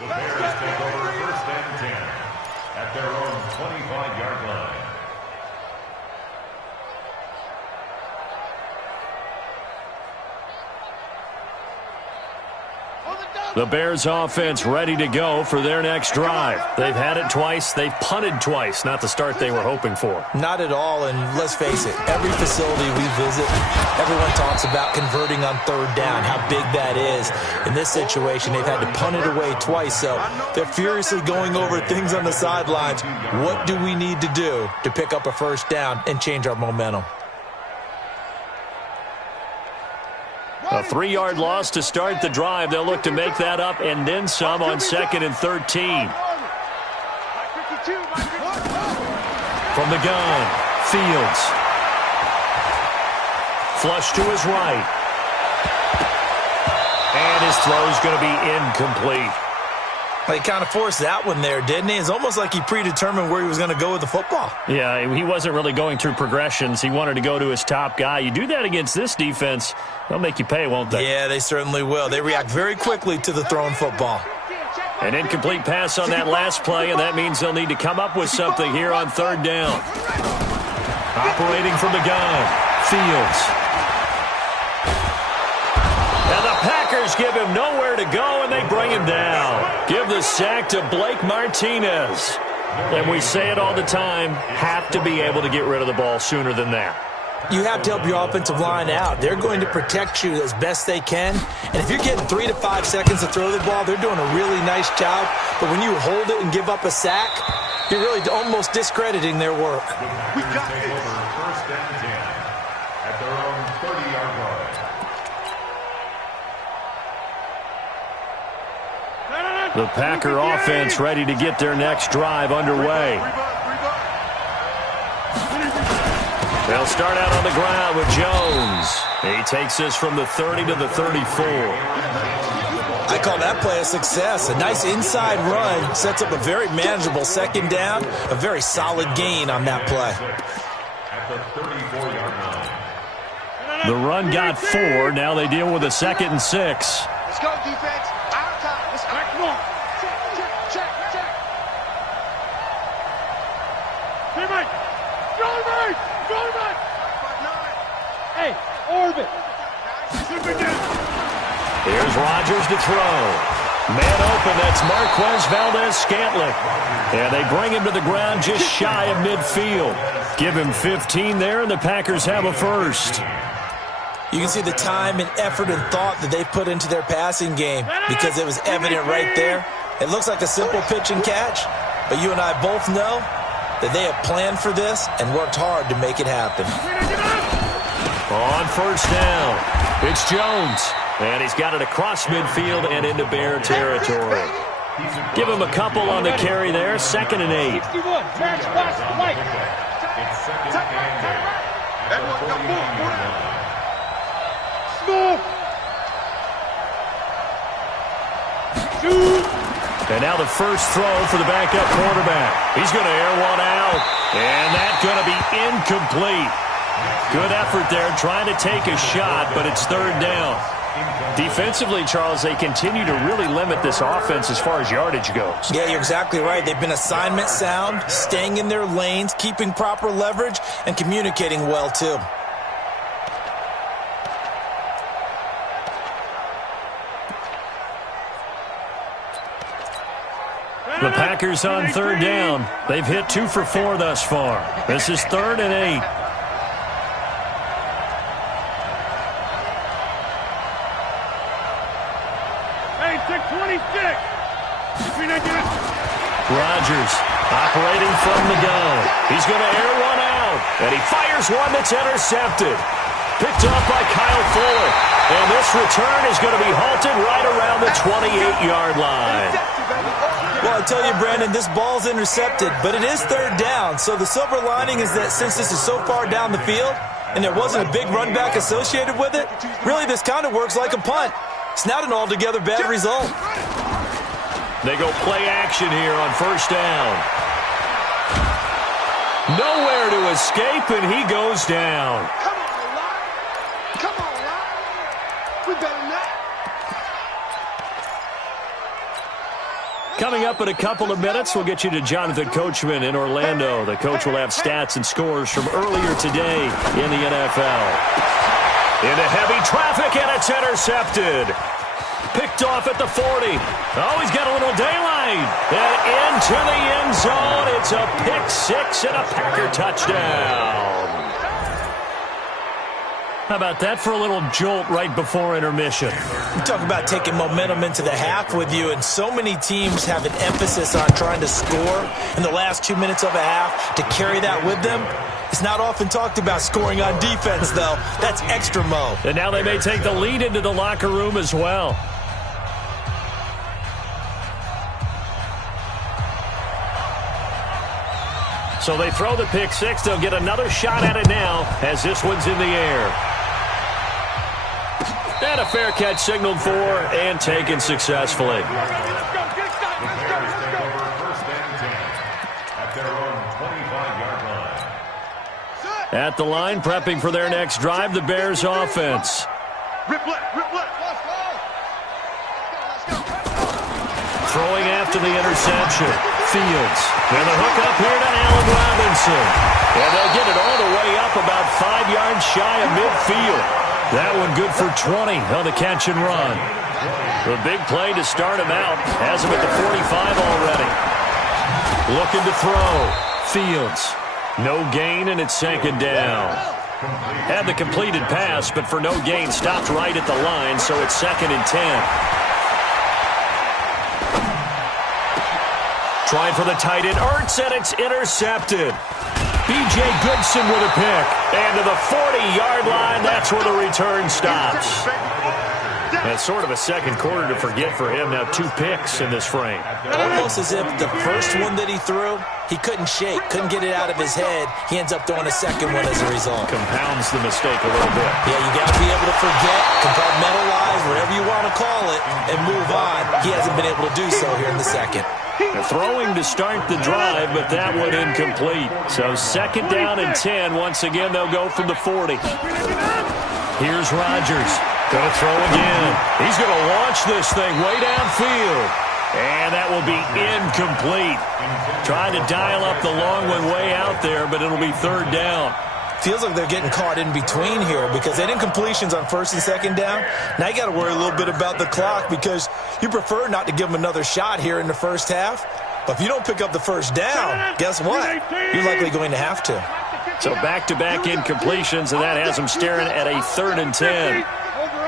The Bears take over first and 10 at their own 25-yard line. The Bears offense ready to go for their next drive. They've had it twice. They've punted twice. Not the start they were hoping for. Not at all, and let's face it, every facility we visit, everyone talks about converting on third down, how big that is. In this situation, they've had to punt it away twice, so they're furiously going over things on the sidelines. What do we need to do to pick up a first down and change our momentum? A 3-yard loss to start the drive. They'll look to make that up and then some on 2nd and 13. From the gun, Fields. Flush to his right. And his throw's going to be incomplete. He kind of forced that one there, didn't he? It's almost like he predetermined where he was going to go with the football. Yeah, he wasn't really going through progressions. He wanted to go to his top guy. You do that against this defense, they'll make you pay, won't they? Yeah, they certainly will. They react very quickly to the thrown football. An incomplete pass on that last play, and that means they'll need to come up with something here on third down. Operating from the gun, Fields. And the Packers give him nowhere to go, and they bring him down. Give the sack to Blake Martinez. And we say it all the time, have to be able to get rid of the ball sooner than that. You have to help your offensive line out. They're going to protect you as best they can. And if you're getting 3 to 5 seconds to throw the ball, they're doing a really nice job. But when you hold it and give up a sack, you're really almost discrediting their work. We got this. First and 10 at their own 30-yard line. The Packer offense ready to get their next drive underway. They'll start out on the ground with Jones. He takes this from the 30 to the 34. I call that play a success. A nice inside run sets up a very manageable second down. A very solid gain on that play. At the 34-yard line. The run got 4. Now they deal with a 2nd and 6. Let's go, defense. Our time. Let's go. Come on. Check. Hey, Mike. Go, Mike. Hey, orbit. Here's Rodgers to throw. Man open, that's Marquez Valdez-Scantling. And they bring him to the ground just shy of midfield. Give him 15 there, and the Packers have a first. You can see the time and effort and thought that they put into their passing game because it was evident right there. It looks like a simple pitch and catch, but you and I both know that they have planned for this and worked hard to make it happen. On first down, it's Jones. And he's got it across midfield and into Bear territory. Give him a couple on the carry there. 2nd and 8. It's 2nd and 8. And now the first throw for the backup quarterback. He's going to air one out. And that's going to be incomplete. Good effort there trying to take a shot, but it's third down. Defensively, Charles, they continue to really limit this offense as far as yardage goes. Yeah, you're exactly right. They've been assignment sound, staying in their lanes, keeping proper leverage, and communicating well, too. The Packers on third down. They've hit 2 for 4 thus far. This is 3rd and 8. Rodgers operating from the gun. He's going to air one out. And he fires one that's intercepted. Picked up by Kyle Fuller. And this return is going to be halted right around the 28-yard line. Well, I tell you, Brandon, this ball's intercepted, but it is third down. So the silver lining is that since this is so far down the field and there wasn't a big run back associated with it, really this kind of works like a punt. It's not an altogether bad result. They go play action here on first down. Nowhere to escape, and he goes down. Come on, Lyle. We better not. Coming up in a couple of minutes, we'll get you to Jonathan Coachman in Orlando. The coach will have stats and scores from earlier today in the NFL. Into heavy traffic, and it's intercepted. Picked off at the 40. Oh, he's got a little daylight. And into the end zone. It's a pick six and a Packer touchdown. How about that for a little jolt right before intermission? You talk about taking momentum into the half with you, and so many teams have an emphasis on trying to score in the last 2 minutes of a half to carry that with them. It's not often talked about scoring on defense, though. That's extra mo. And now they may take the lead into the locker room as well. So they throw the pick six. They'll get another shot at it now as this one's in the air. And a fair catch signaled for and taken successfully. The Bears take over first and 10 at their own 25-yard line. At the line, prepping for their next drive, the Bears offense. Rip left, rip left. Throwing after the interception. Fields. And the hook up here to Allen Robinson. And they'll get it all the way up about 5 yards shy of midfield. That one good for 20 on the catch and run. The big play to start him out. Has him at the 45 already. Looking to throw. Fields. No gain, and it's second down. Had the completed pass, but for no gain, stopped right at the line, so it's 2nd and 10. Trying for the tight end, Ertz, and it's intercepted. B.J. Goodson with a pick. And to the 40-yard line, that's where the return stops. That's sort of a second quarter to forget for him. Now 2 picks in this frame. Almost as if the first one that he threw, he couldn't shake, couldn't get it out of his head. He ends up throwing a second one as a result. Compounds the mistake a little bit. Yeah, you got to be able to forget, compartmentalize, whatever you want to call it, and move on. He hasn't been able to do so here in the second. They're throwing to start the drive, but that one incomplete. So 2nd down and 10. Once again, they'll go from the 40. Here's Rodgers. Going to throw again. He's going to launch this thing way downfield. And that will be incomplete. Trying to dial up the long one way out there, but it'll be 3rd down. Feels like they're getting caught in between here because they did incompletions on 1st and 2nd down. Now you got to worry a little bit about the clock because you prefer not to give them another shot here in the first half. But if you don't pick up the first down, guess what? You're likely going to have to. So back-to-back incompletions, and that has them staring at a 3rd and 10. Over.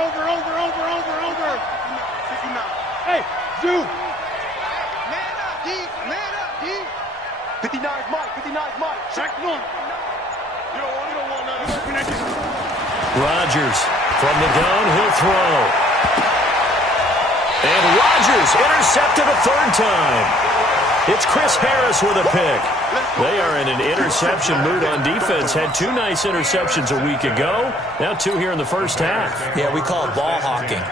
Hey, Zoo. Man up, D. 59's Mike. Check one. You don't want none. Rodgers from the gun, he'll throw. And Rodgers intercepted a 3rd time. It's Chris Harris with a pick. They are in an interception mood on defense. Had 2 nice interceptions a week ago. Now 2 here in the first half. Yeah, we call it ball hawking.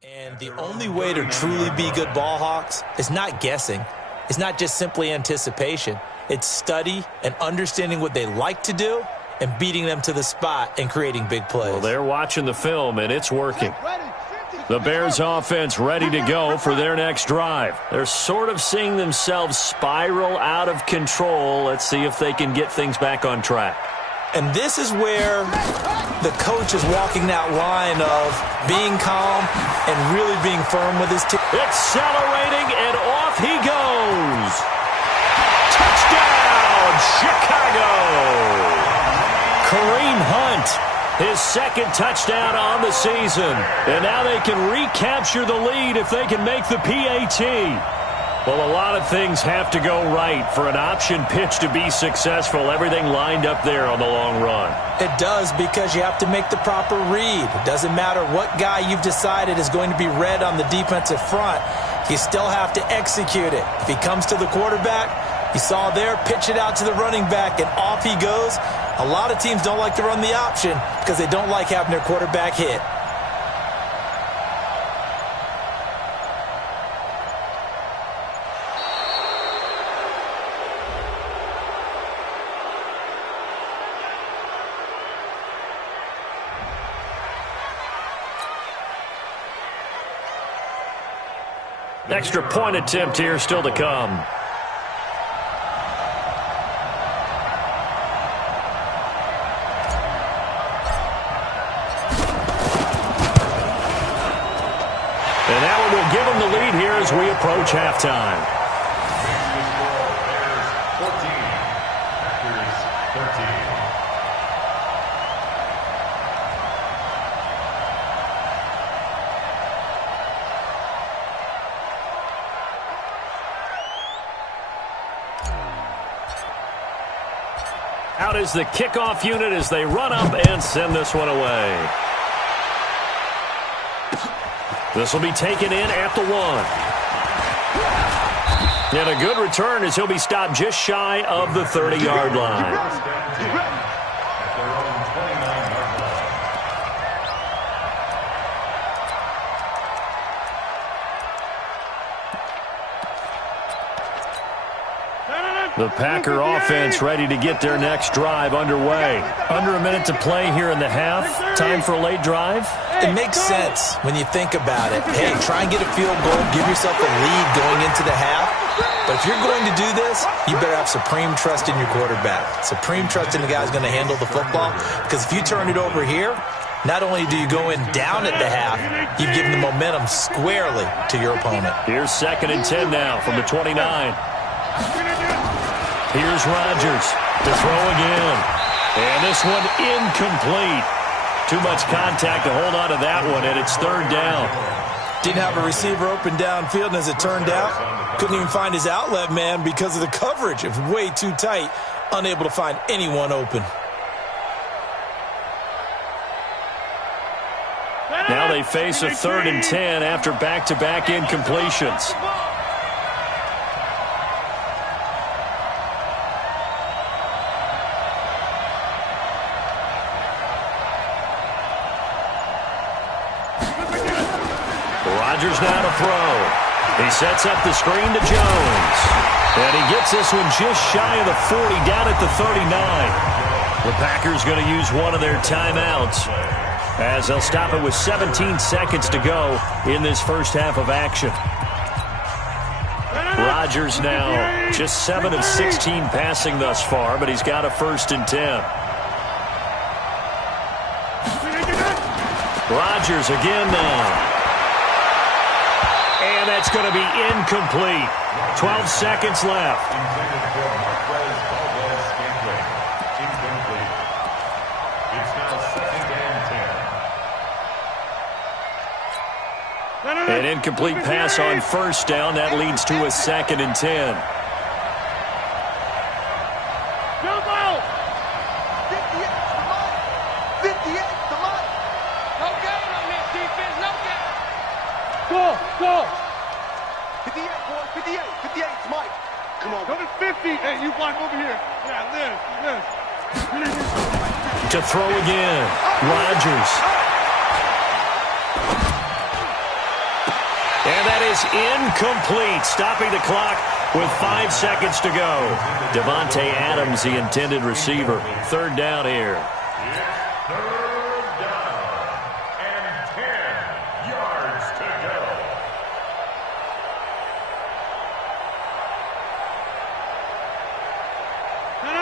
And the only way to truly be good ball hawks is not guessing. It's not just simply anticipation. It's study and understanding what they like to do and beating them to the spot and creating big plays. Well, they're watching the film, and it's working. The Bears offense ready to go for their next drive. They're sort of seeing themselves spiral out of control. Let's see if they can get things back on track. And this is where the coach is walking that line of being calm and really being firm with his team. Accelerating, and off he goes. Touchdown, Chicago. Kareem Hunt, his 2nd touchdown on the season. And now they can recapture the lead if they can make the PAT. Well, a lot of things have to go right for an option pitch to be successful. Everything lined up there on the long run. It does, because you have to make the proper read. It doesn't matter what guy you've decided is going to be read on the defensive front. You still have to execute it. If he comes to the quarterback, you saw there, pitch it out to the running back, and off he goes. A lot of teams don't like to run the option because they don't like having their quarterback hit. Extra point attempt here still to come. And that one will give them the lead here as we approach halftime. Out is the kickoff unit as they run up and send this one away. This will be taken in at the 1. And a good return as he'll be stopped just shy of the 30-yard line. The Packer offense ready to get their next drive underway. Under a minute to play here in the half. Time for a late drive. It makes sense when you think about it. Hey, try and get a field goal. Give yourself a lead going into the half. But if you're going to do this, you better have supreme trust in your quarterback. Supreme trust in the guy who's going to handle the football. Because if you turn it over here, not only do you go in down at the half, you've given the momentum squarely to your opponent. Here's 2nd and 10 now from the 29. Here's Rodgers to throw again. And this one incomplete. Too much contact to hold on to that one, and it's 3rd down. Didn't have a receiver open downfield, and as it turned out, couldn't even find his outlet man because of the coverage. It was way too tight, unable to find anyone open. Now they face a 3rd and 10 after back-to-back incompletions. Rodgers now to throw. He sets up the screen to Jones. And he gets this one just shy of the 40, down at the 39. The Packers going to use one of their timeouts as they'll stop it with 17 seconds to go in this first half of action. Rodgers now just 7 of 16 passing thus far, but he's got a 1st and 10. Rodgers again now. And that's going to be incomplete. 12 seconds left. An incomplete pass on 1st down. That leads to a 2nd and 10. Go! 58, boy, 58, 58, it's Mike. Come on. Go to 50. Hey, you block over here. Yeah, this. To throw again. Rodgers. And that is incomplete, stopping the clock with 5 seconds to go. Devontae Adams, the intended receiver. 3rd down here.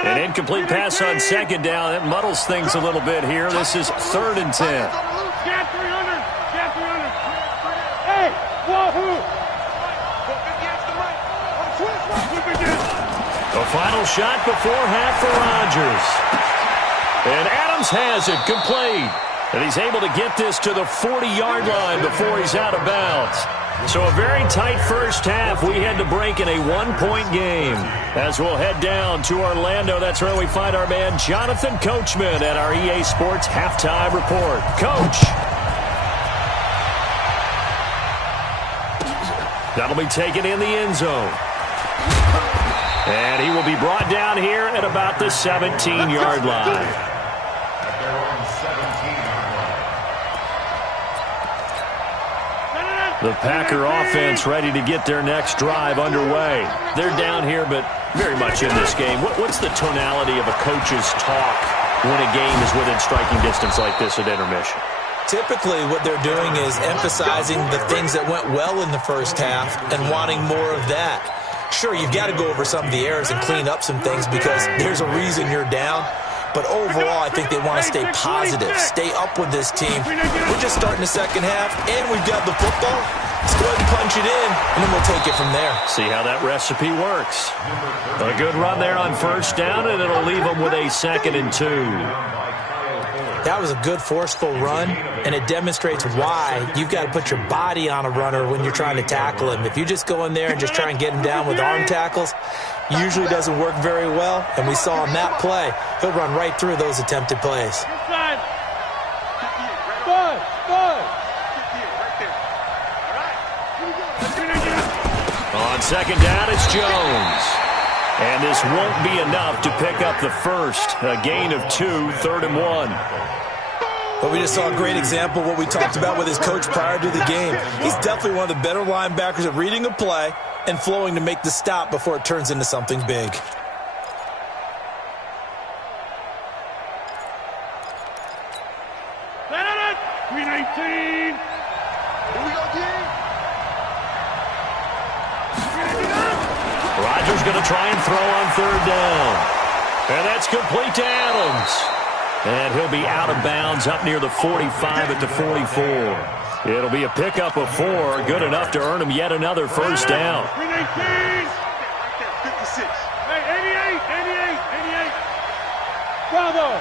An incomplete pass on 2nd down. That muddles things a little bit here. This is 3rd and 10. Cat 300. Hey, wahoo! The final shot before half for Rodgers. And Adams has it complete. And he's able to get this to the 40-yard line before he's out of bounds. So a very tight first half. We had to break in a 1-point game. As we'll head down to Orlando, that's where we find our man Jonathan Coachman at our EA Sports Halftime Report. Coach. That'll be taken in the end zone. And he will be brought down here at about the 17-yard line. The Packer offense ready to get their next drive underway. They're down here, but very much in this game. What's the tonality of a coach's talk when a game is within striking distance like this at intermission? Typically, what they're doing is emphasizing the things that went well in the first half and wanting more of that. Sure, you've got to go over some of the errors and clean up some things because there's a reason you're down. But overall, I think they want to stay positive, stay up with this team. We're just starting the second half, and we've got the football. Let's go ahead and punch it in, and then we'll take it from there. See how that recipe works. A good run there on first down, and it'll leave them with a 2nd and 2. That was a good, forceful run, and it demonstrates why you've got to put your body on a runner when you're trying to tackle him. If you just go in there and just try and get him down with arm tackles, usually doesn't work very well, and we saw on that play, he'll run right through those attempted plays. On second down, it's Jones. And this won't be enough to pick up the first. A gain of 2, 3rd and 1. But we just saw a great example of what we talked about with his coach prior to the game. He's definitely one of the better linebackers at reading a play and flowing to make the stop before it turns into something big. Rodgers going to try and throw on 3rd down. And that's complete to Adams. And he'll be out of bounds up near the 45 at the 44. It'll be a pickup of 4, good enough to earn him yet another first down. 56. Hey, 88. Bravo.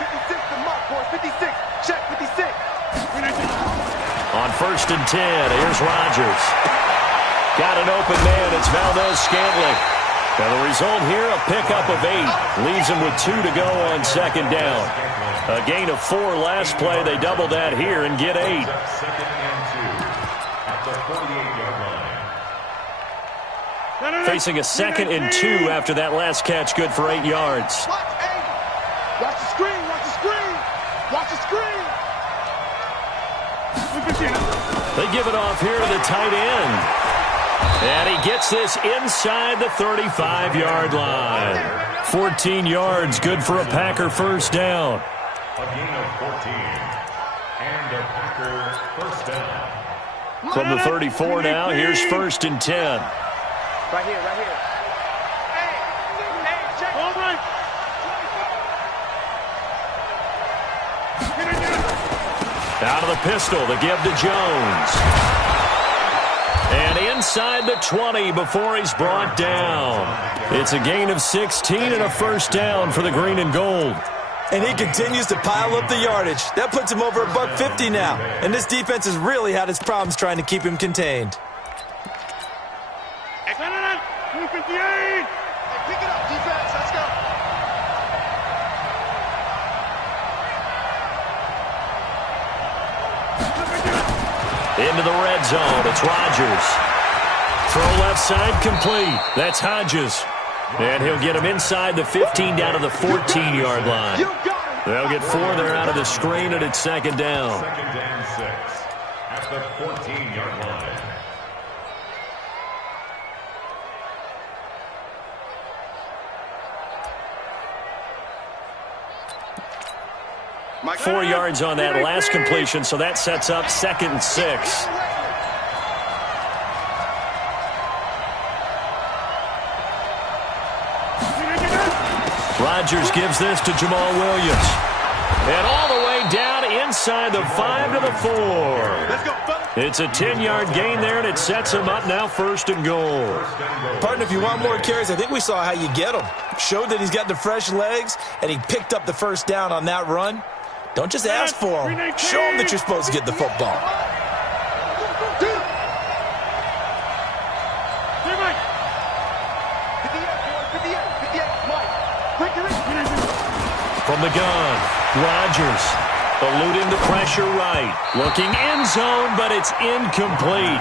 56, the mark, boy. 56. Check, 56. On 1st and 10, here's Rodgers. Got an open man. It's Valdez-Scantling. And the result here, a pickup of 8. Leaves him with 2 to go on 2nd down. A gain of 4 last play. They double that here and get 8. 2nd and 2 at the 48-yard line. Facing a 2nd and 2 after that last catch. Good for 8 yards. Watch the screen. Watch the screen. They give it off here to the tight end. And he gets this inside the 35-yard line. 14 yards, good for a Packer first down. A gain of 14. And a Packer first down. From the 34 now, here's 1st and 10. Right here. Hey, check. All right. Out of the pistol, the give to Jones. And inside the 20 before he's brought down. It's a gain of 16 and a first down for the green and gold. And he continues to pile up the yardage. That puts him over $150 now. And this defense has really had its problems trying to keep him contained. 258. Hey, pick it up, defense. Let's go. Into the red zone. It's Rodgers. Throw left side complete. That's Hodges. And he'll get him inside the 15 down to the 14-yard line. They'll get 4 there out of the screen, and it's 2nd down. 2nd and 6 at the 14-yard line. Mike, 4 yards on that last completion, so that sets up 2nd and 6. Rodgers gives this to Jamal Williams. And all the way down inside the 5 to the 4. It's a 10-yard gain there, and it sets him up now 1st and goal. Partner, if you want more carries, I think we saw how you get them. Showed that he's got the fresh legs, and he picked up the first down on that run. Don't just ask for him. Show him that you're supposed to get the football. From the gun, Rodgers eluding the pressure right. Looking end zone, but it's incomplete.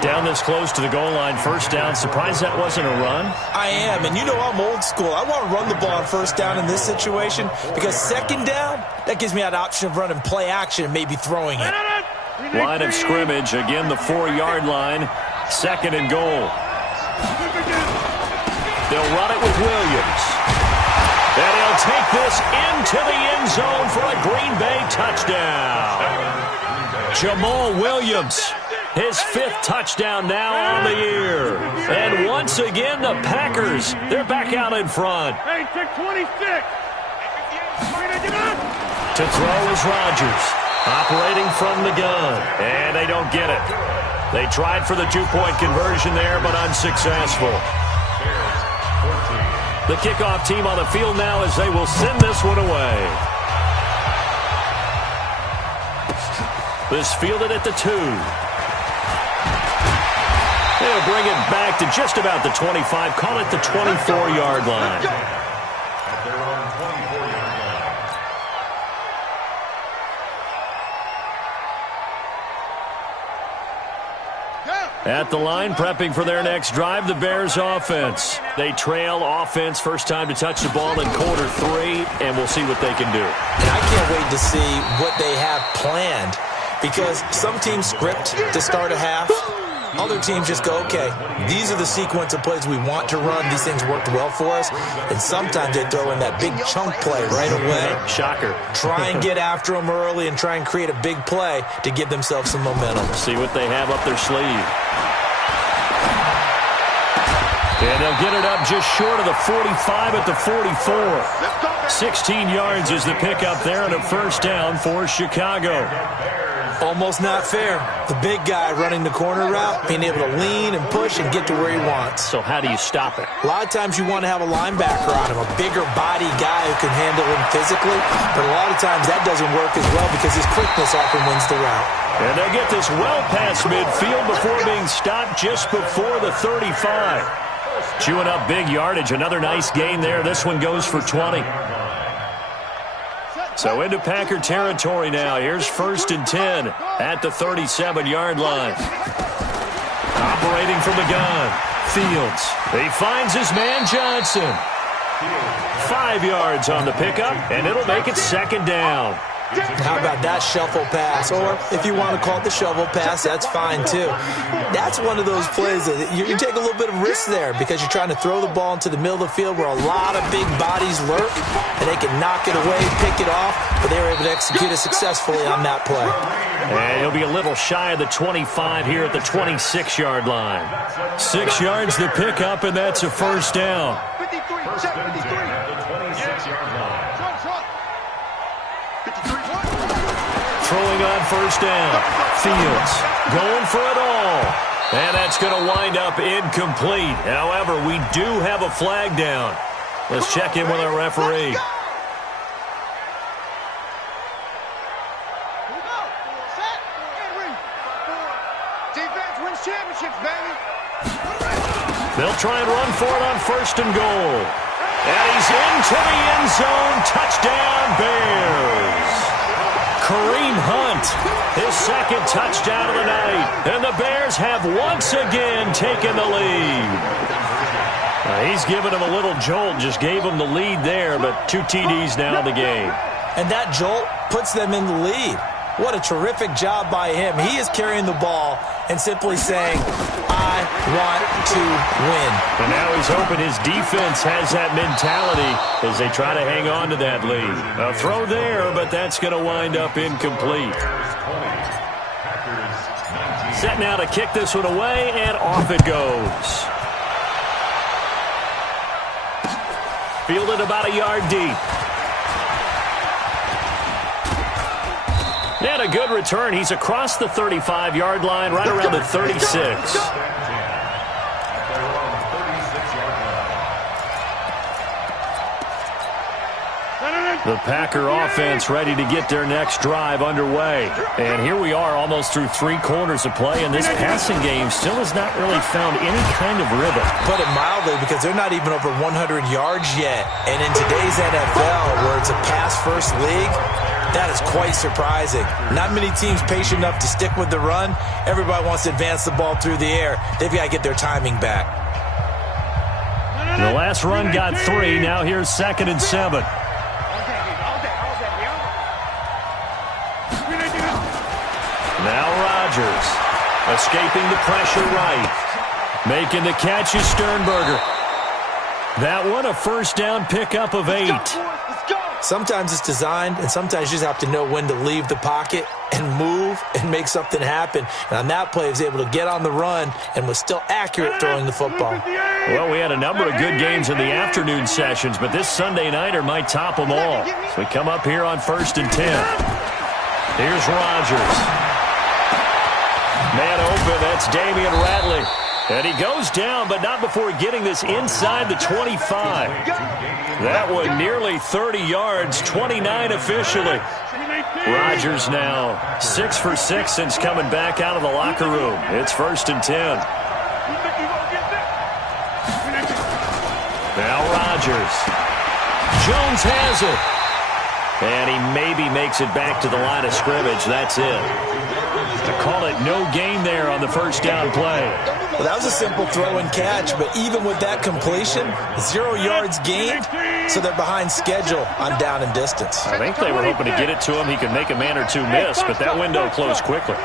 Down this close to the goal line, first down. Surprised that wasn't a run? I am, and you know I'm old school. I want to run the ball on first down in this situation because 2nd down, that gives me that option of running play action and maybe throwing it. Line of scrimmage, again the 4-yard line, 2nd and goal. They'll run it with Williams. And he'll take this into the end zone for a Green Bay touchdown. Jamal Williams, his 5th touchdown now on the year. And once again, the Packers, they're back out in front. Hey, take 26. To throw is Rodgers, operating from the gun. And they don't get it. They tried for the 2-point conversion there, but unsuccessful. The kickoff team on the field now as they will send this one away. This fielded at the 2. They'll bring it back to just about the 25. Call it the 24-yard line. At their own 24-yard line. At the line, prepping for their next drive, the Bears offense. They trail offense, first time to touch the ball in quarter 3, and we'll see what they can do. And I can't wait to see what they have planned, because some teams script to start a half. Other teams just go, okay, these are the sequence of plays we want to run. These things worked well for us. And sometimes they throw in that big chunk play right away. Shocker. Try and get after them early and try and create a big play to give themselves some momentum. See what they have up their sleeve. And they'll get it up just short of the 45 at the 44. 16 yards is the pickup there and a first down for Chicago. Almost not fair. The big guy running the corner route, being able to lean and push and get to where he wants. So how do you stop it? A lot of times you want to have a linebacker on him, a bigger body guy who can handle him physically. But a lot of times that doesn't work as well because his quickness often wins the route. And they'll get this well past midfield before being stopped just before the 35. Chewing up big yardage. Another nice gain there. This one goes for 20. So into Packer territory now. Here's 1st and 10 at the 37-yard line. Operating from the gun. Fields. He finds his man Johnson. 5 yards on the pickup, and it'll make it 2nd down. How about that shuffle pass? Or if you want to call it the shovel pass, that's fine too. That's one of those plays that you can take a little bit of risk there because you're trying to throw the ball into the middle of the field where a lot of big bodies lurk, and they can knock it away, pick it off, but they were able to execute it successfully on that play. And he'll be a little shy of the 25 here at the 26-yard line. 6 yards the pickup, and that's a first down. 53, check 53. At the 26-yard line. Throwing on first down. Fields going for it all. And that's going to wind up incomplete. However, we do have a flag down. Let's check in with our referee. Defense wins championships, baby. They'll try and run for it on 1st and goal. And he's into the end zone. Touchdown, Bears. Kareem Hunt, his 2nd touchdown of the night. And the Bears have once again taken the lead. He's given him a little jolt, just gave him the lead there, but 2 TDs now in the game. And that jolt puts them in the lead. What a terrific job by him. He is carrying the ball and simply saying, I want to win. And now he's hoping his defense has that mentality as they try to hang on to that lead. A throw there, but that's going to wind up incomplete. Set now to kick this one away, and off it goes. Fielded about a yard deep. And a good return. He's across the 35-yard line, right around the 36. The Packer offense ready to get their next drive underway. And here we are almost through 3 quarters of play, and this passing game still has not really found any kind of rhythm. Put it mildly, because they're not even over 100 yards yet. And in today's NFL, where it's a pass-first league, that is quite surprising. Not many teams patient enough to stick with the run. Everybody wants to advance the ball through the air. They've got to get their timing back. The last run got 3. Now here's 2nd and 7. Now Rodgers escaping the pressure right. Making the catch is Sternberger. That one, a first down pickup of 8. Sometimes it's designed, and sometimes you just have to know when to leave the pocket and move and make something happen. And on that play, he was able to get on the run and was still accurate throwing the football. Well, we had a number of good games in the afternoon sessions, but this Sunday nighter might top them all. So we come up here on 1st and 10. Here's Rodgers. Man open, that's Damian Ratley. And he goes down, but not before getting this inside the 25. That one nearly 30 yards, 29 officially. Rodgers now 6 for 6 since coming back out of the locker room. It's 1st and 10. Now Rodgers. Jones has it. And he maybe makes it back to the line of scrimmage. That's it. To call it no gain there on the first down play. Well, that was a simple throw and catch, but even with that completion, 0 yards gained, so they're behind schedule on down and distance. I think they were hoping to get it to him. He could make a man or two miss, but that window closed quickly.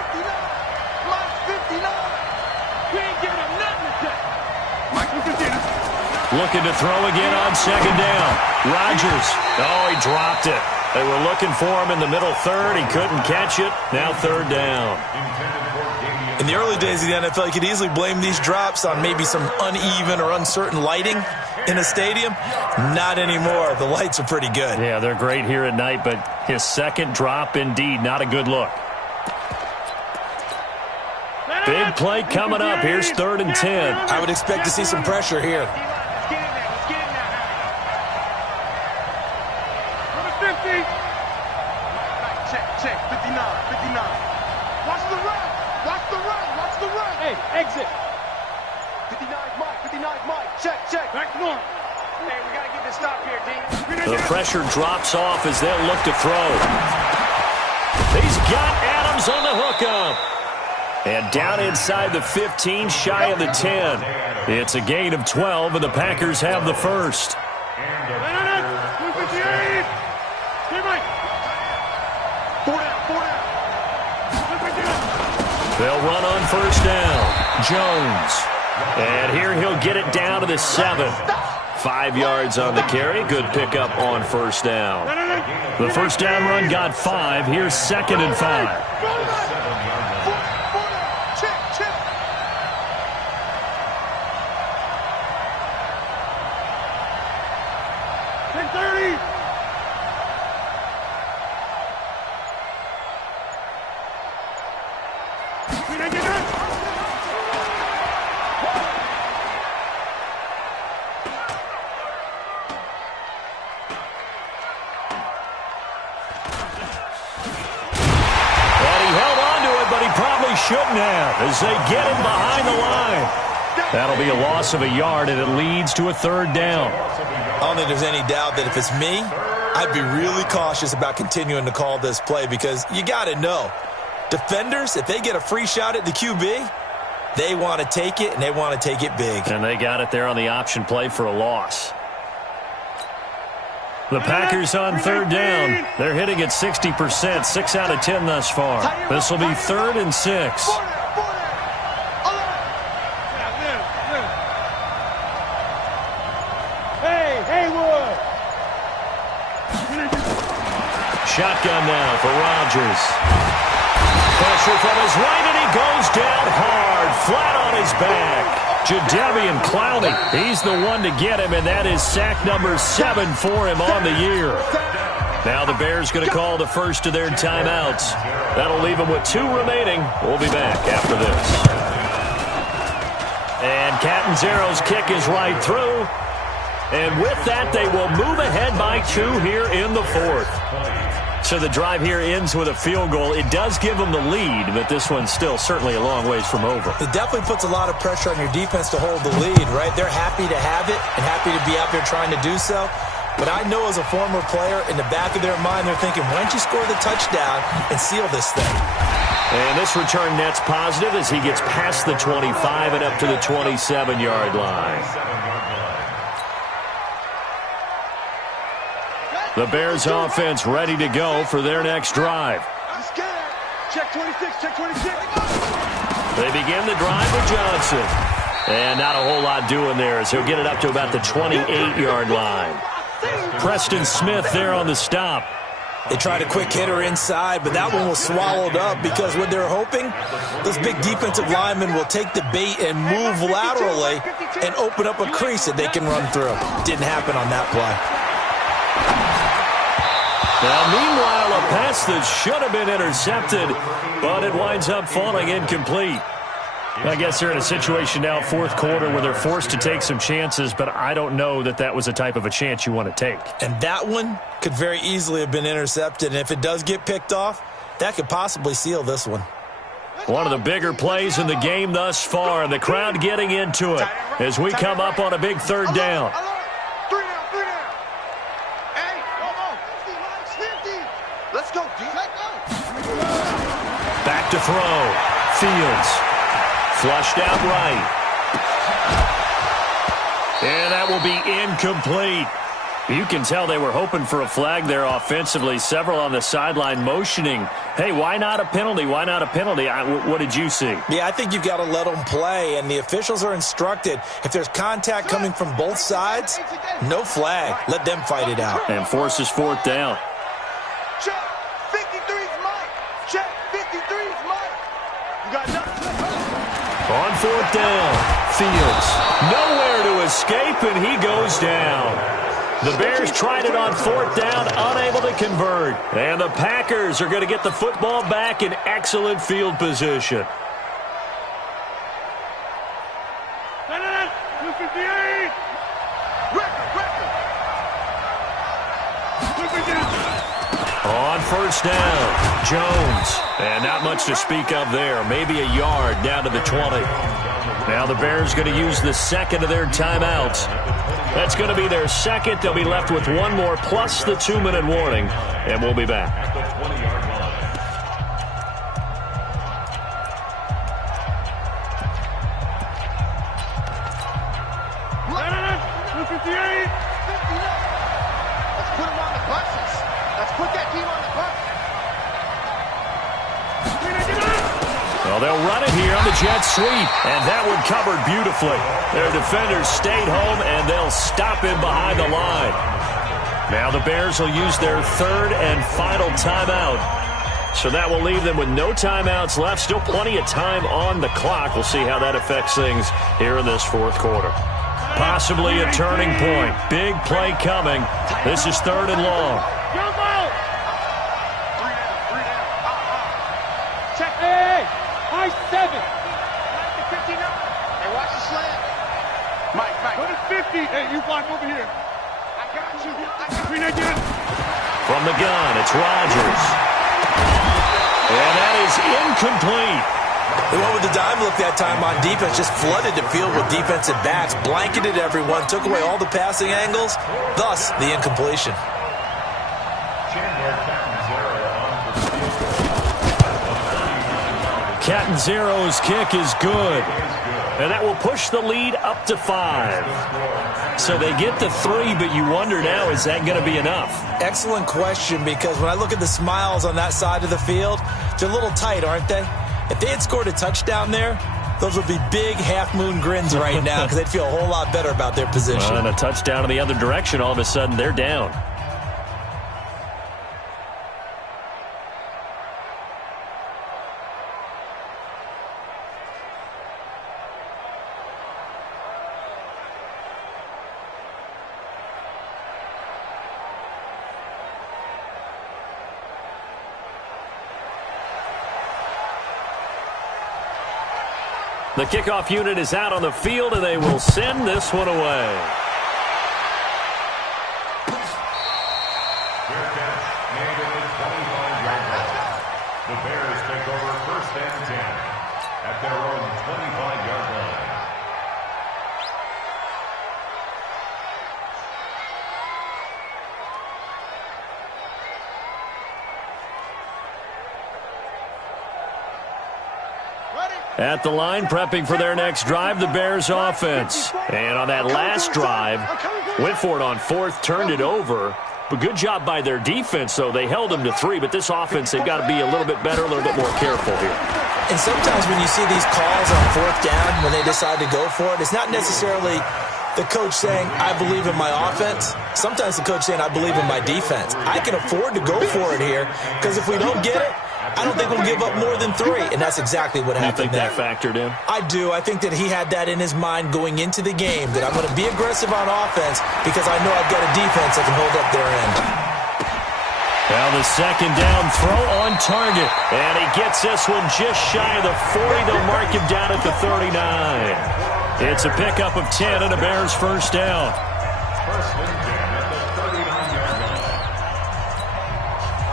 Looking to throw again on 2nd down. Rodgers. Oh, he dropped it. They were looking for him in the middle third. He couldn't catch it. Now 3rd down. In the early days of the NFL, you could easily blame these drops on maybe some uneven or uncertain lighting in a stadium. Not anymore. The lights are pretty good. Yeah, they're great here at night, but his second drop, indeed, not a good look. Big play coming up. Here's 3rd and 10. I would expect to see some pressure here. Check, 59, 59. Watch the run. Watch the run. Watch the run. Hey, exit. 59 Mike. Check. Back north. Hey, we got to get this stop here, D. The pressure drops off as they'll look to throw. He's got Adams on the hookup. And down inside the 15, shy of the 10. It's a gain of 12, and the Packers have the first. They'll run on 1st down. Jones. And here he'll get it down to the 7. 5 yards on the carry. Good pickup on 1st down. The 1st down run got 5. Here's 2nd and 5. Shouldn't have, as they get him behind the line. That'll be a loss of a yard, and it leads to a 3rd down. I don't think there's any doubt that if it's me, I'd be really cautious about continuing to call this play, because you got to know, defenders, if they get a free shot at the QB, they want to take it, and they want to take it big. And they got it there on the option play for a loss. The Packers on 3rd down. They're hitting at 60%, 6 out of 10 thus far. This will be 3rd and 6. Shotgun now for Rodgers. Pressure from his right, and he goes down hard, flat on his back. Jadeveon Clowney, he's the one to get him, and that is sack number 7 for him on the year. Now the Bears going to call the first of their timeouts. That'll leave them with 2 remaining. We'll be back after this. And Catanzaro's kick is right through. And with that, they will move ahead by 2 here in the 4th. So the drive here ends with a field goal. It does give them the lead, but this one's still certainly a long ways from over. It definitely puts a lot of pressure on your defense to hold the lead, right? They're happy to have it and happy to be out there trying to do so. But I know as a former player, in the back of their mind, they're thinking, why don't you score the touchdown and seal this thing? And this return net's positive as he gets past the 25 and up to the 27-yard line. The Bears offense ready to go for their next drive. Check 26, check 26. They begin the drive with Johnson. And not a whole lot doing there as he'll get it up to about the 28-yard line. Preston Smith there on the stop. They tried a quick hitter inside, but that one was swallowed up because what they're hoping, those big defensive linemen will take the bait and move laterally and open up a crease that they can run through. Didn't happen on that play. Now, meanwhile, a pass that should have been intercepted, but it winds up falling incomplete. I guess they're in a situation now, fourth quarter, where they're forced to take some chances, but I don't know that that was a type of a chance you want to take. And that one could very easily have been intercepted, and if it does get picked off, that could possibly seal this one. One of the bigger plays in the game thus far, and the crowd getting into it as we come up on a big third down. Let's go, D. Back to throw. Fields. Flushed out right. And that will be incomplete. You can tell they were hoping for a flag there offensively. Several on the sideline motioning, hey, why not a penalty? Why not a penalty? What did you see? Yeah, I think you've got to let them play, and the officials are instructed, if there's contact coming from both sides, no flag. Let them fight it out. And forces fourth down. Check. 53's Mike. Check. 53's Mike. You got nothing. On fourth down, Fields nowhere to escape, and he goes down. The Bears tried it on fourth down, unable to convert. And the Packers are going to get the football back in excellent field position. 258. On first down, Jones. And not much to speak of there. Maybe a yard down to the 20. Now the Bears going to use the second of their timeouts. That's going to be their second. They'll be left with one more plus the 2-minute warning. And we'll be back. At the 20-yard line. Let's put them on the buses. Let's put that team on the bus. Well, they'll run it here on the jet sweep, and that one covered beautifully. Their defenders stayed home, and they'll stop him behind the line. Now the Bears will use their third and final timeout. So that will leave them with no timeouts left. Still plenty of time on the clock. We'll see how that affects things here in this fourth quarter. Possibly a turning point. Big play coming. This is third and long. Check. Hey, high 7. 59. Hey, watch the slant. Mike. Put it 50. Hey, you block over here. I got you. From the gun, it's Rodgers. And that is incomplete. They went with the dime look that time on defense, just flooded the field with defensive backs, blanketed everyone, took away all the passing angles, thus the incompletion. Catanzaro's kick is good. And that will push the lead up to 5. So they get the 3, but you wonder now, is that going to be enough? Excellent question, because when I look at the smiles on that side of the field, they're a little tight, aren't they? If they had scored a touchdown there, those would be big half-moon grins right now because they'd feel a whole lot better about their position. And a touchdown in the other direction, all of a sudden they're down. The kickoff unit is out on the field, and they will send this one away. Fair catch made at the 25-yard line. The Bears take over first and 10 at their own 25-yard line. At the line, prepping for their next drive, the Bears offense. And on that last drive, went for it on fourth, turned it over. But good job by their defense, though. They held them to 3, but this offense, they've got to be a little bit better, a little bit more careful here. And sometimes when you see these calls on fourth down, when they decide to go for it, it's not necessarily the coach saying, I believe in my offense. Sometimes the coach saying, I believe in my defense. I can afford to go for it here because if we don't get it, I don't think we'll give up more than 3. And that's exactly what happened there. You think that factored in? I do. I think that he had that in his mind going into the game, that I'm going to be aggressive on offense because I know I've got a defense that can hold up their end. Now the second down throw on target. And he gets this one just shy of the 40. They'll mark him down at the 39. It's a pickup of 10 and a Bears first down. First and 10 at the 39-yard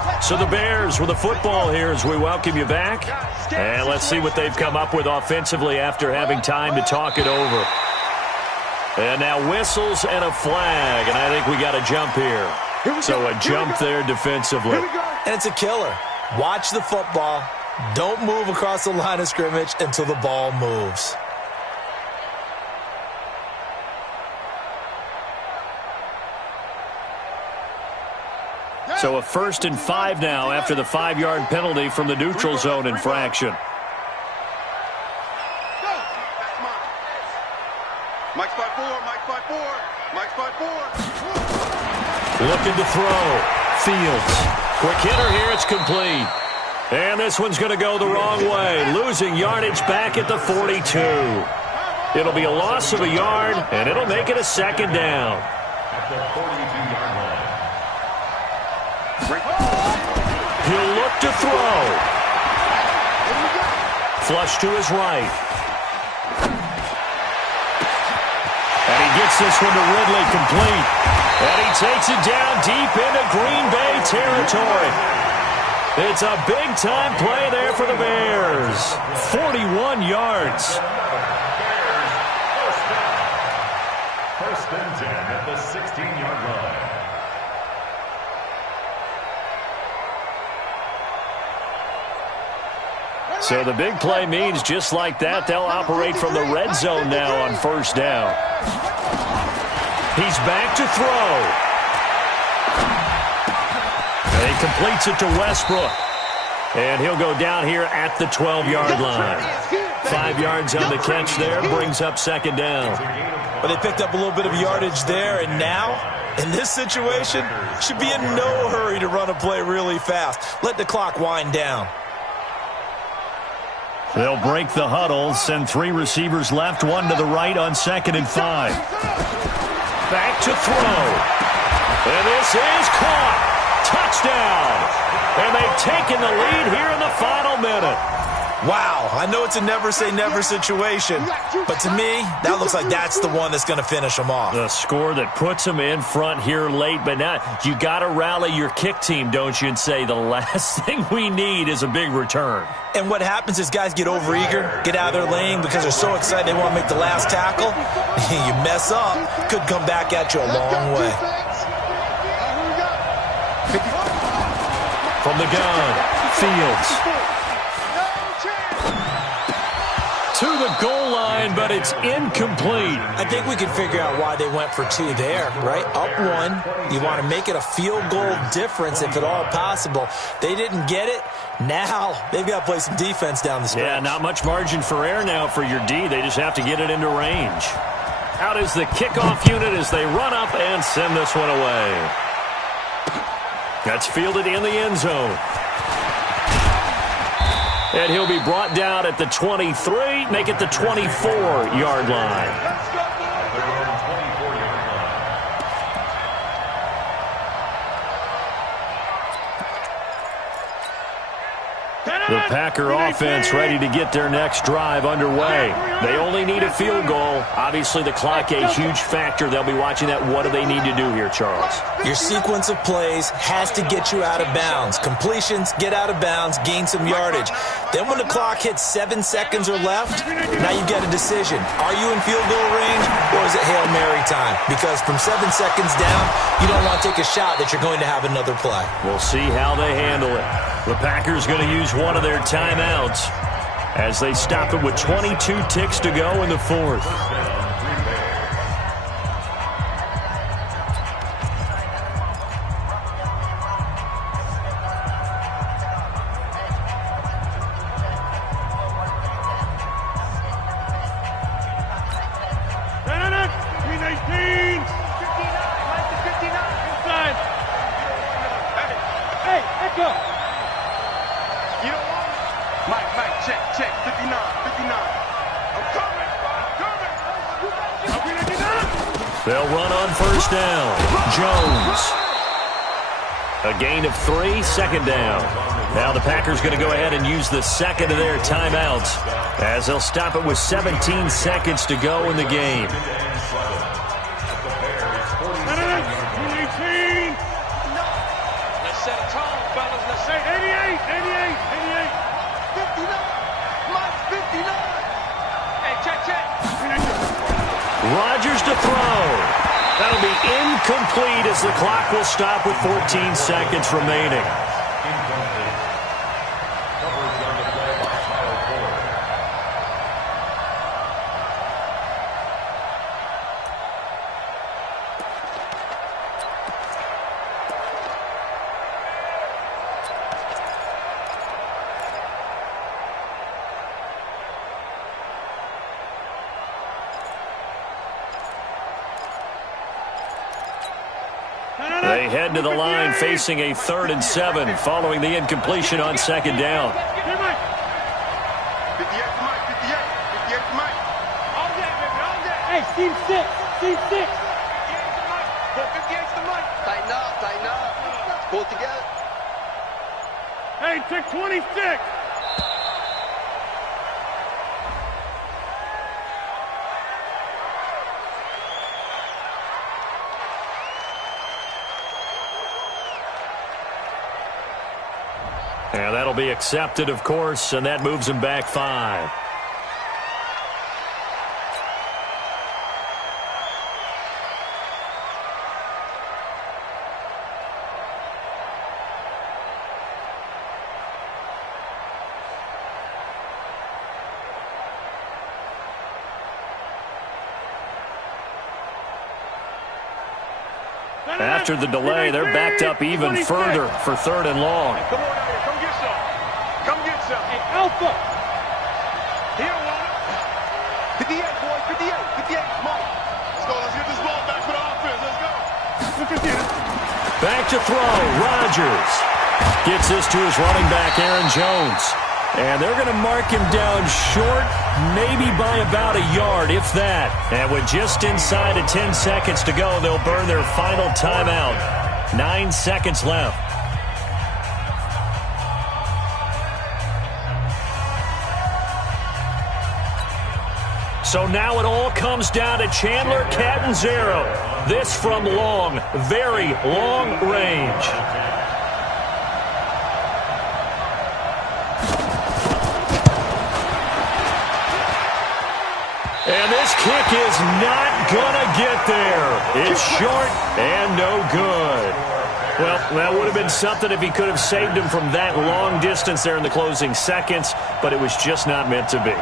line. So the Bears with the football here as we welcome you back. And let's see what they've come up with offensively after having time to talk it over. And now whistles and a flag. And I think we got a jump here. So a jump there defensively. And it's a killer. Watch the football. Don't move across the line of scrimmage until the ball moves. So a 1st and 5 now after the 5-yard penalty from the neutral zone infraction. Mike's 5-4, Mike's 5-4, Mike's 5-4. Looking to throw. Fields. Quick hitter here. It's complete. And this one's going to go the wrong way. Losing yardage back at the 42. It'll be a loss of a yard, and it'll make it a second down. At the 42-yard line. He'll look to throw. Flush to his right. And he gets this one to Ridley complete. And he takes it down deep into Green Bay territory. It's a big-time play there for the Bears. 41 yards. First and 10 at the 16-yard line. So the big play means just like that, they'll operate from the red zone now on first down. He's back to throw. And he completes it to Westbrook. And he'll go down here at the 12-yard line. 5 yards on the catch there, brings up second down. But they picked up a little bit of yardage there, and now, in this situation, should be in no hurry to run a play really fast. Let the clock wind down. They'll break the huddle, send 3 receivers left, 1 to the right on 2nd and 5. Back to throw. And this is caught. Touchdown. And they've taken the lead here in the final minute. Wow, I know it's a never-say-never situation, but to me, that looks like that's the one that's going to finish them off. The score that puts them in front here late, but now you got to rally your kick team, don't you, and say the last thing we need is a big return. And what happens is guys get overeager, get out of their lane because they're so excited they want to make the last tackle. You mess up, could come back at you a long way. From the gun, Fields. To the goal line, but it's incomplete. I think we can figure out why they went for 2 there, right? Up 1. You want to make it a field goal difference if at all possible. They didn't get it. Now they've got to play some defense down the stretch. Yeah, not much margin for error now for your D. They just have to get it into range. Out is the kickoff unit as they run up and send this one away. That's fielded in the end zone. And he'll be brought down at the 23, make it the 24-yard line. The Packer offense ready to get their next drive underway. They only need a field goal. Obviously, the clock a huge factor. They'll be watching that. What do they need to do here, Charles? Your sequence of plays has to get you out of bounds. Completions, get out of bounds, gain some yardage. Then when the clock hits 7 seconds or left, now you get a decision. Are you in field goal range or is it Hail Mary time? Because from 7 seconds down, you don't want to take a shot that you're going to have another play. We'll see how they handle it. The Packers going to use one of their timeouts as they stop it with 22 ticks to go in the fourth. check, 59, 59. I'm coming, They'll run on first down. Jones. A gain of 3, second down. Now the Packers going to go ahead and use the second of their timeouts as they'll stop it with 17 seconds to go in the game. Let's set a tone, fellas. Let's say 88, 88, 88. 59, Mike, 59. Hey, check. Rodgers to throw. That'll be incomplete as the clock will stop with 14 seconds remaining. Incomplete. Coverage on the play by Kyle Ford. They head to the line facing a 3rd and 7 following the incompletion on second down. 58 to Mike, 58 to Mike. All that, baby, all that. Hey, team 6, team 6. 58 to Mike, 58 to Mike. Tighten up. Let's pull it together. Hey, check 26. And that'll be accepted, of course, and that moves him back 5. After the delay, they're backed up even further for 3rd and long. Come on out here. Come get some. Come get some. Hey, Alpha. He don't want it. 58, boys. 58. Come on. Let's go. Let's get this ball back for the offense. Let's go. Back to throw. Rodgers gets this to his running back, Aaron Jones. And they're going to mark him down short, maybe by about a yard, if that. And with just inside of 10 seconds to go, they'll burn their final timeout. 9 seconds left. So now it all comes down to Chandler Catanzaro. This from long, very long range. And this kick is not going to get there. It's short and no good. Well, that would have been something if he could have saved him from that long distance there in the closing seconds, but it was just not meant to be.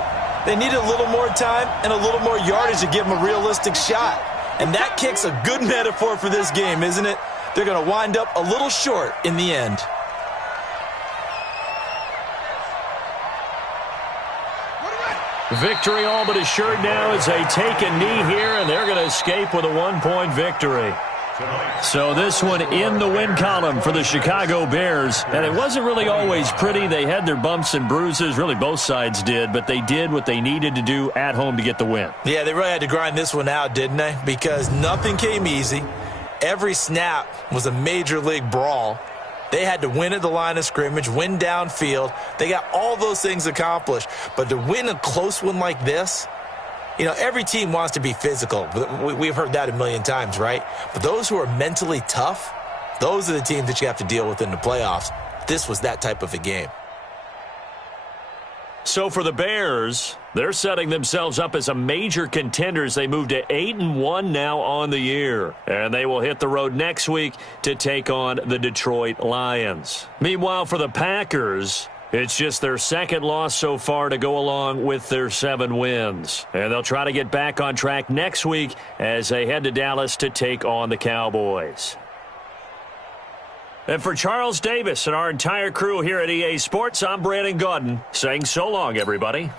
They needed a little more time and a little more yardage to give him a realistic shot. And that kick's a good metaphor for this game, isn't it? They're going to wind up a little short in the end. Victory all but assured now as they take a knee here, and they're going to escape with a 1-point victory. So this one in the win column for the Chicago Bears. And it wasn't really always pretty. They had their bumps and bruises. Really, both sides did. But they did what they needed to do at home to get the win. Yeah, they really had to grind this one out, didn't they? Because nothing came easy. Every snap was a major league brawl. They had to win at the line of scrimmage, win downfield. They got all those things accomplished. But to win a close one like this, you know, every team wants to be physical. We've heard that a million times, right? But those who are mentally tough, those are the teams that you have to deal with in the playoffs. This was that type of a game. So for the Bears, they're setting themselves up as a major contender as they move to 8-1 now on the year. And they will hit the road next week to take on the Detroit Lions. Meanwhile, for the Packers, it's just their second loss so far to go along with their 7 wins. And they'll try to get back on track next week as they head to Dallas to take on the Cowboys. And for Charles Davis and our entire crew here at EA Sports, I'm Brandon Gaudin saying so long, everybody.